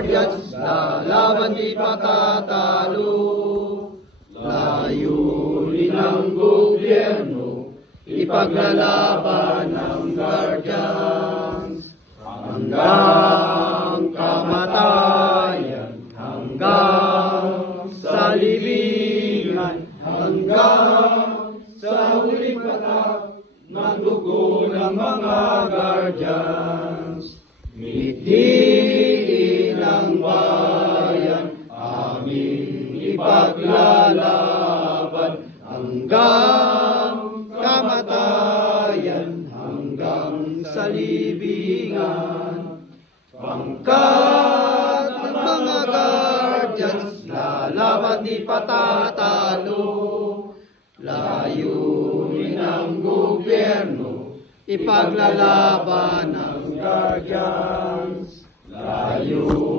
guardians, lalaban di patatalo. Layunin ng gobyerno, ipaglalaban ng guardians. Hanggang kamatayan, hanggang sa libingan, hanggang sa huling patak ng dugo ng mga guardians. Mitiin ang bayan, aming ipaglalaban hanggang kamatayan, hanggang sa libingan. Pangkat ng mga guardians, lalaban di patatalo. Layunin ng gobyerno, ipaglalaban ng guardians.